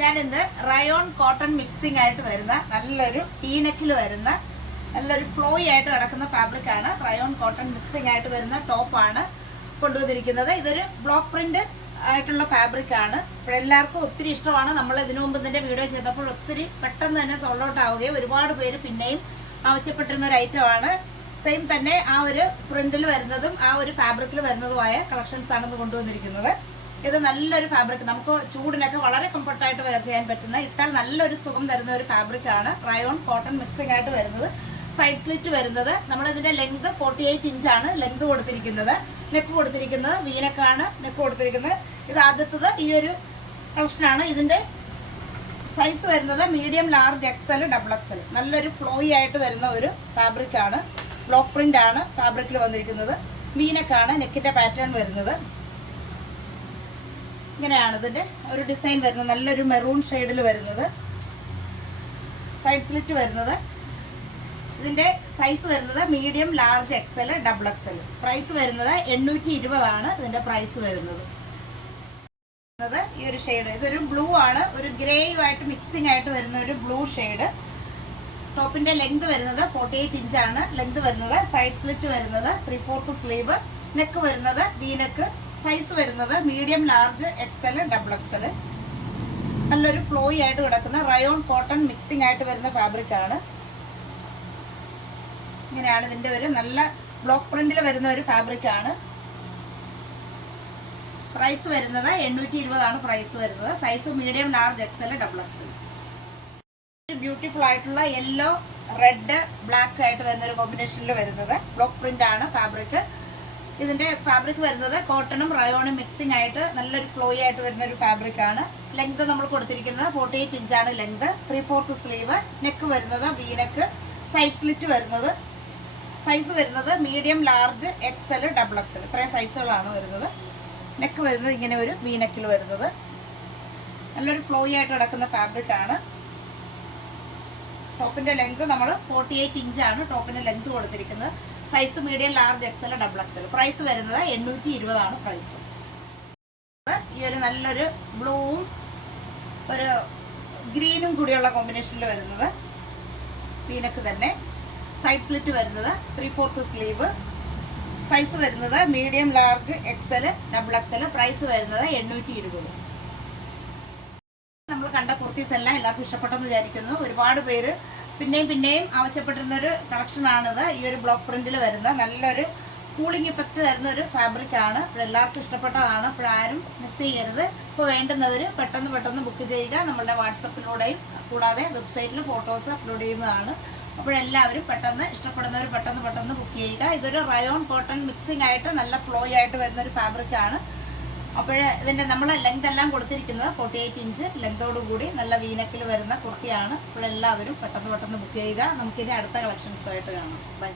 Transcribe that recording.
ഞാൻ ഇന്ന് rayon cotton mixing ആയിട്ട് വരുന്ന നല്ലൊരു ടീനെക്കിൽ വരുന്ന നല്ലൊരു ഫ്ലോയി ആയിട്ട് കിടക്കുന്ന ഫാബ്രിക് ആണ്. റയോൺ കോട്ടൺ മിക്സിംഗ് ആയിട്ട് വരുന്ന ടോപ്പാണ് കൊണ്ടുവന്നിരിക്കുന്നത്. ഇതൊരു ബ്ലോക്ക് പ്രിന്റ് ആയിട്ടുള്ള ഫാബ്രിക് ആണ്. എല്ലാവർക്കും ഒത്തിരി ഇഷ്ടമാണ്. നമ്മൾ ഇതിനു മുമ്പ് ഇതിന്റെ വീഡിയോ ചെയ്തപ്പോൾ ഒത്തിരി പെട്ടെന്ന് തന്നെ സോൾഡ് ഔട്ട് ആവുകയും ഒരുപാട് പേര് പിന്നെയും ആവശ്യപ്പെട്ടിരുന്ന ഒരു ഐറ്റം ആണ്. സെയിം തന്നെ ആ ഒരു പ്രിന്റിൽ വരുന്നതും ആ ഒരു ഫാബ്രിക്കിൽ വരുന്നതുമായ കളക്ഷൻസ് ആണ് കൊണ്ടുവന്നിരിക്കുന്നത്. ഇത് നല്ലൊരു ഫാബ്രിക്, നമുക്ക് ചൂടിനൊക്കെ വളരെ കംഫർട്ടായിട്ട് വെയർ ചെയ്യാൻ പറ്റുന്ന, ഇട്ടാൽ നല്ലൊരു സുഖം തരുന്ന ഒരു ഫാബ്രിക് ആണ്. റയോൺ കോട്ടൺ മിക്സിംഗ് ആയിട്ട് വരുന്നത്. സൈഡ് സ്ലിറ്റ് വരുന്നത്, നമ്മൾ ഇതിന്റെ ലെങ്ത് 48 ഇഞ്ചാണ് ലെങ്ത് കൊടുത്തിരിക്കുന്നത്. നെക്ക് കൊടുത്തിരിക്കുന്നത് വീനക്കാണ് നെക്ക് കൊടുത്തിരിക്കുന്നത്. ഇത് ആദ്യത്തത് ഈ ഒരു കളക്ഷനാണ്. ഇതിന്റെ സൈസ് വരുന്നത് medium, large, XL, double XL. നല്ലൊരു ഫ്ലോയി ആയിട്ട് വരുന്ന ഒരു ഫാബ്രിക് ആണ്. ബ്ലോക്ക് പ്രിന്റ് ആണ് ഫാബ്രിക്കിൽ വന്നിരിക്കുന്നത്. വീനക്കാണ് നെക്കിന്റെ പാറ്റേൺ വരുന്നത്. ഇങ്ങനെയാണ് ഇതിന്റെ ഒരു ഡിസൈൻ വരുന്നത്. നല്ലൊരു മെറൂൺ ഷെയ്ഡിൽ വരുന്നത്. സൈഡ് സ്ലിറ്റ് വരുന്നത്. ഇതിന്റെ സൈസ് വരുന്നത് medium, large, XL, double XL. Price വരുന്നത് 820 ആണ് ഇതിന്റെ പ്രൈസ് വരുന്നത്. ഈ ഒരു ഷെയ്ഡ് ഇതൊരു ബ്ലൂ ആണ്, ഒരു ഗ്രേയുമായിട്ട് മിക്സിംഗ് ആയിട്ട് വരുന്ന ഒരു ബ്ലൂ ഷെയ്ഡ്. ടോപ്പിന്റെ ലെങ്ത് വരുന്നത് 48 ഇഞ്ചാണ് ലെങ്ത് വരുന്നത്. സൈഡ് സ്ലിറ്റ് വരുന്നത് 3/4 സ്ലീവ്. നെക്ക് വരുന്നത് വി നെക്ക്. സൈസ് വരുന്നത് medium, large, XL, double XL. നല്ലൊരു ഫ്ലോയി ആയിട്ട് കിടക്കുന്ന റയോൺ കോട്ടൺ മിക്സിംഗ് ആയിട്ട് വരുന്ന ഫാബ്രിക് ആണ്. ഇങ്ങനെയാണ് ഇതിന്റെ ഒരു നല്ല ബ്ലോക്ക് പ്രിന്റിൽ വരുന്ന ഒരു ഫാബ്രിക് ആണ്. പ്രൈസ് വരുന്നത് 820 ആണ് പ്രൈസ് വരുന്നത്. Size medium, large, XL, double XL. Beautiful ആയിട്ടുള്ള യെല്ലോ, റെഡ്, ബ്ലാക്ക് ആയിട്ട് വരുന്ന ഒരു കോമ്പിനേഷനിൽ വരുന്നത് ബ്ലോക്ക് പ്രിന്റ് ആണ് ഫാബ്രിക്. ഇതിന്റെ ഫാബ്രിക് വരുന്നത് കോട്ടണും റയോണും മിക്സിംഗ് ആയിട്ട് നല്ലൊരു ഫ്ലോയി ആയിട്ട് വരുന്ന ഒരു ഫാബ്രിക് ആണ്. ലെങ്ത് നമ്മൾ കൊടുത്തിരിക്കുന്നത് 48 ഇഞ്ചാണ് ലെങ്ത്. 3/4 സ്ലീവ്. നെക്ക് വരുന്നത് വി നെക്ക്. സൈഡ് സ്ലിറ്റ് വരുന്നത്. സൈസ് വരുന്നത് medium, large, XL, double XL. ഇത്രയും സൈസുകളാണ് വരുന്നത്. നെക്ക് വരുന്നത് ഇങ്ങനെ ഒരു വി നെക്കിൽ വരുന്നത്. നല്ലൊരു ഫ്ലോയി ആയിട്ട് കിടക്കുന്ന ഫാബ്രിക് ആണ്. ടോപ്പിന്റെ ലെങ്ത് നമ്മൾ 48 ഇഞ്ചാണ് ടോപ്പിന്റെ ലെങ്ത് കൊടുത്തിരിക്കുന്നത്. Size medium, large, XL, double XL. Price വരുന്നത് 820 ആണ് പ്രൈസ്. ഈ ഒരു നല്ലൊരു ബ്ലൂവും ഒരു ഗ്രീനും കൂടിയുള്ള കോമ്പിനേഷനിൽ വരുന്നത്. വീനക്ക് തന്നെ. സൈഡ് സ്ലിറ്റ് വരുന്നത് 3/4 സ്ലീവ്. സൈസ് വരുന്നത് medium, large, XL, double XL. Price വരുന്നത് 820. നമ്മൾ കണ്ട കുർത്തീസ് എല്ലാം എല്ലാവർക്കും ഇഷ്ടപ്പെട്ടെന്ന് വിചാരിക്കുന്നു. ഒരുപാട് പേര് പിന്നെയും ആവശ്യപ്പെട്ടിരുന്ന ഒരു കളക്ഷൻ ആണിത്. ഈ ഒരു ബ്ലോക്ക് പ്രിന്റിൽ വരുന്ന നല്ലൊരു കൂളിംഗ് ഇഫക്റ്റ് തരുന്ന ഒരു ഫാബ്രിക് ആണ്. ഇപ്പോൾ എല്ലാവർക്കും ഇഷ്ടപ്പെട്ടതാണ്. ഇപ്പോഴാരും മിസ് ചെയ്യരുത്. ഇപ്പോൾ വേണ്ടുന്നവർ പെട്ടെന്ന് ബുക്ക് ചെയ്യുക. നമ്മളുടെ വാട്സപ്പിലൂടെയും കൂടാതെ വെബ്സൈറ്റിൽ ഫോട്ടോസ് അപ്ലോഡ് ചെയ്യുന്നതാണ്. അപ്പോഴെല്ലാവരും ഇഷ്ടപ്പെടുന്നവർ പെട്ടെന്ന് ബുക്ക് ചെയ്യുക. ഇതൊരു റയോൺ കോട്ടൺ മിക്സിംഗ് ആയിട്ട് നല്ല ഫ്ലോയി ആയിട്ട് വരുന്ന ഒരു ഫാബ്രിക് ആണ്. ഇതിന്റെ നമ്മൾ ലെങ്ത് എല്ലാം കൊടുത്തിരിക്കുന്നത് 48 ഇഞ്ച് ലെങ്തോടുകൂടി നല്ല വീനക്കിൽ വരുന്ന കുർത്തിയാണ്. അപ്പോഴെല്ലാവരും പെട്ടെന്ന് ബുക്ക് ചെയ്യുക. നമുക്കിനി അടുത്ത കളക്ഷൻസുമായിട്ട് കാണാം. ബൈ.